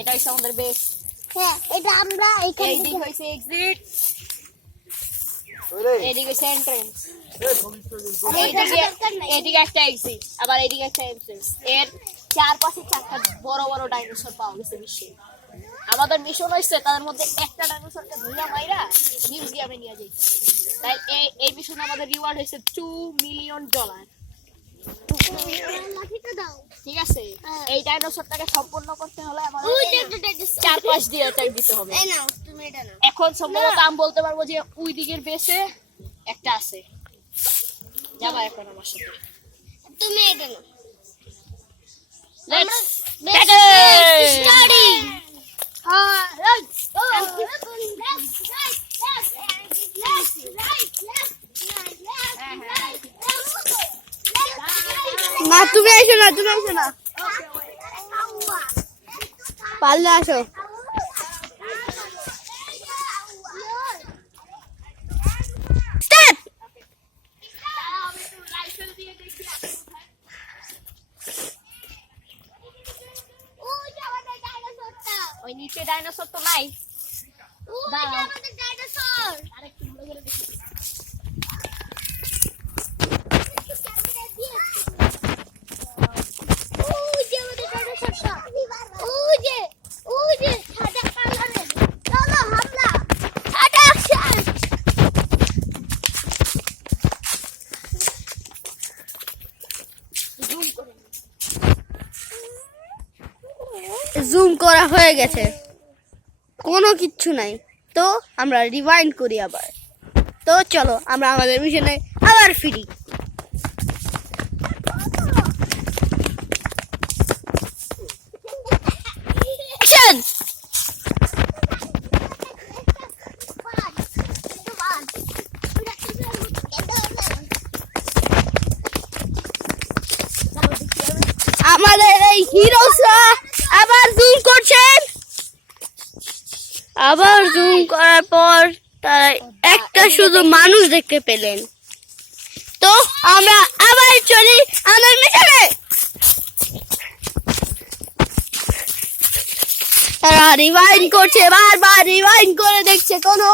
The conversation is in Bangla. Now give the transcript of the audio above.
এটাই আমাদের বেস। হ্যাঁ, এটা আমরা এখানে এই দিক হইছে এক্সিট, এদিকে হইছে এন্ট্রান্স, এদিকে একটা এক্সিট, আবার এদিকে একটা এন্ট্রান্স। এর চারপাশে চারটা বড় বড় ডাইনোসর পাওয়া গেছে বিশ্বে। আমাদের মিশন হইছে তাদের মধ্যে একটা ডাইনোসরকে ধুইয়া মাইরা মিউজিয়ামে নিয়ে যাই। তাই এই মিশনে আমাদের রিওয়ার্ড হইছে $2 মিলিয়ন। ঠিক আছে, এই ডাইনোসরটাকে সম্পূর্ণ করতে হলে আমাদের 4-5 দিয়ে অ্যাটাক দিতে হবে। এখন সম্ভবত আমি বলতে পারবো যে ওই দিকের বেসে একটা আছে। যাবা এখন আমার সাথে, তুমি এটা নাও। Let's starting. না, তুমি এসো না, তুমি এসো না, পারলে আসো। ওই নিচে ডাইনোসর তো নাই। জুম করা হয়ে গেছে, কোনো কিচ্ছু নাই। তো আমরা রিওয়াইন্ড করি আবার। তো চলো আমরা আমাদের মিশনে আবার ফিরি। আমাদের এই হিরোসরা আবার জুম করছেন। আবার জুম করার পর তারা একটা শুধু মানুষ দেখতে পেলেন। তো আমরা আবার চলি আমাদের মিশনে। তারা রিওয়াইন্ড করছে, বারবার রিওয়াইন্ড করে দেখছে কোনো